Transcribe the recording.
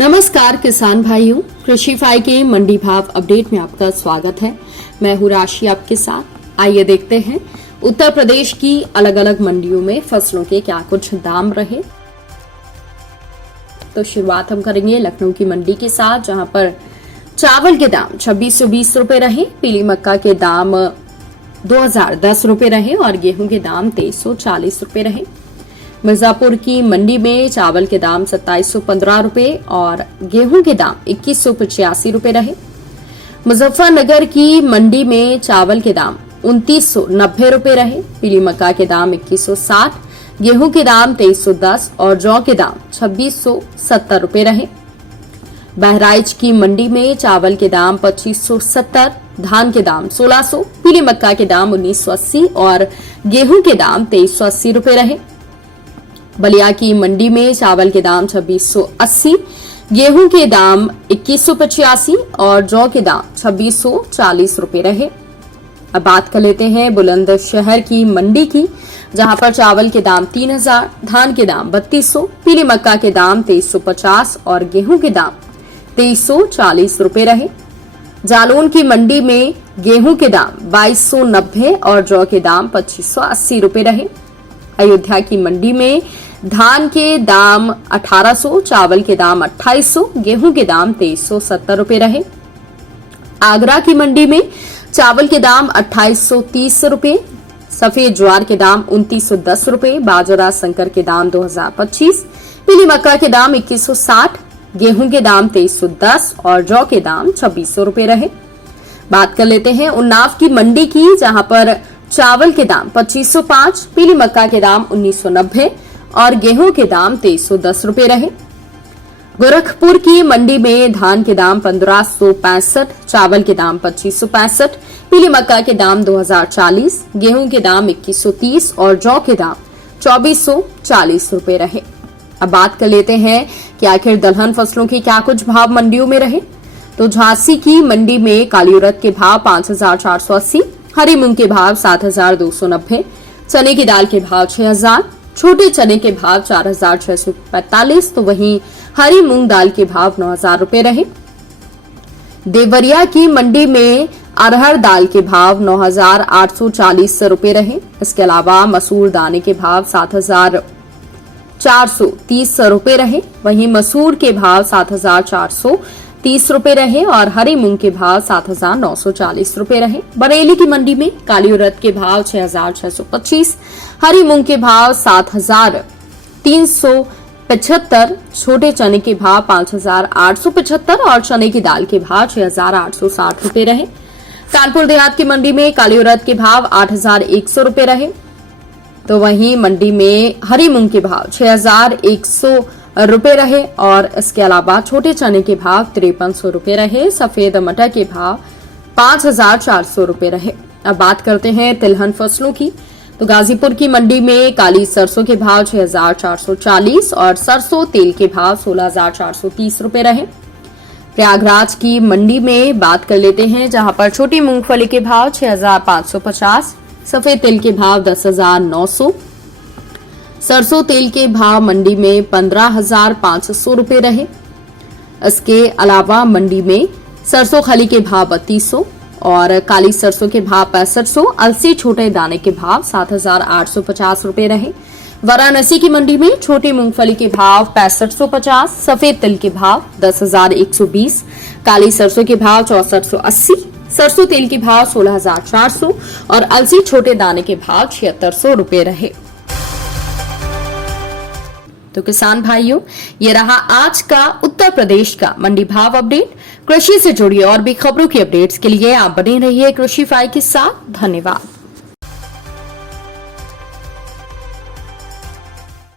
नमस्कार किसान भाइयों, कृषि फाई के मंडी भाव अपडेट में आपका स्वागत है। मैं हूँ राशि आपके साथ। आइए देखते हैं उत्तर प्रदेश की अलग अलग मंडियों में फसलों के क्या कुछ दाम रहे। तो शुरुआत हम करेंगे लखनऊ की मंडी के साथ, जहां पर चावल के दाम 2620 रुपए रहे, पीली मक्का के दाम 2010 रुपए रहे और गेहूं के दाम 2340 रुपए रहे। मिर्जापुर की मंडी में चावल के दाम 2715 रुपए और गेहूं के दाम 2185 रुपए रहे। मुजफ्फरनगर की मंडी में चावल के दाम 2990 रुपए रहे, पीली मक्का के दाम 2160, गेहूं के दाम 2310 और जौ के दाम 2670 रुपए रहे। बहराइच की मंडी में चावल के दाम 2570, धान के दाम 1600, पीली मक्का के दाम 1980 और गेहूं के दाम 2380 रुपए रहे। बलिया की मंडी में चावल के दाम 2680, गेहूं के दाम 2185 और जौ के दाम 2640 रुपए रहे। अब बात कर लेते हैं बुलंदशहर की मंडी की, जहां पर चावल के दाम 3000, धान के दाम 3200, पीली मक्का के दाम 2350 और गेहूं के दाम 2340 रुपए रहे। जालौन की मंडी में गेहूं के दाम 2290 और जौ के दाम 2580 रुपए रहे। अयोध्या की मंडी में धान के दाम 1800, चावल के दाम 2800, गेहूं के दाम 2370 रुपए रहे। आगरा की मंडी में चावल के दाम 2830 रुपए, सफेद ज्वार के दाम 2910 रुपए, बाजरा संकर के दाम 2025, पीली मक्का के दाम 2160, गेहूं के दाम 2310 और जौ के दाम 2600 रुपए रहे। बात कर लेते हैं उन्नाव की मंडी की, जहां पर चावल के दाम 2505, पीली मक्का के दाम 1990 और गेहूं के दाम 2310 रुपए रहे। गोरखपुर की मंडी में धान के दाम 1565, चावल के दाम 2565, पीली मक्का के दाम 2040, गेहूं के दाम 2130 और जौ के दाम 2440 रुपए रहे। अब बात कर लेते हैं कि आखिर दलहन फसलों के क्या कुछ भाव मंडियों में रहे। तो झांसी की मंडी में काली उड़द के भाव 5480, हरी मूंग के भाव 7290, चने की दाल के भाव 6000, छोटे चने के भाव 4645, तो वहीं हरी मूंग दाल के भाव 9000 रुपए रहे। देवरिया की मंडी में अरहर दाल के भाव 9840 रुपए रहे। इसके अलावा मसूर दाने के भाव 7430 रुपए रहे। वहीं मसूर के भाव 7430 रुपए रहे और हरी मूंग के भाव 7940 रुपए रहे। बरेली की मंडी में काली उड़द के भाव 6625, हरी मूंग के भाव 7375, छोटे चने के भाव 5875 और चने की दाल के भाव 6860 रुपए रहे। कानपुर देहात की मंडी में काली उड़द के भाव 8100 रुपए रहे, तो वहीं मंडी में हरी मूंग के भाव 6100 रुपए रहे और इसके अलावा छोटे चने के भाव 5300 रुपए रहे। सफेद मटर के भाव 5400 रुपए रहे। अब बात करते हैं तिलहन फसलों की। तो गाजीपुर की मंडी में काली सरसों के भाव 6440 और सरसों तेल के भाव 16430 रुपए रहे। प्रयागराज की मंडी में बात कर लेते हैं, जहां पर छोटी मूंगफली के भाव 6550, सफेद तेल के भाव 10900, सरसों तेल के भाव मंडी में 15500 रुपए रहे। इसके अलावा मंडी में सरसों खली के भाव 3200 और काली सरसों के भाव 6500, अलसी छोटे दाने के भाव 7850 रुपए रहे। वाराणसी की मंडी में छोटी मूंगफली के भाव 6550, सफेद तिल के भाव 10120, काली सरसों के भाव 6480, सरसों तेल के भाव 16400 और अलसी छोटे दाने के भाव 7600 रुपए रहे। तो किसान भाइयों, ये रहा आज का उत्तर प्रदेश का मंडी भाव अपडेट। कृषि से जुड़ी और भी खबरों की अपडेट्स के लिए आप बने रहिए कृषि फाई के साथ। धन्यवाद।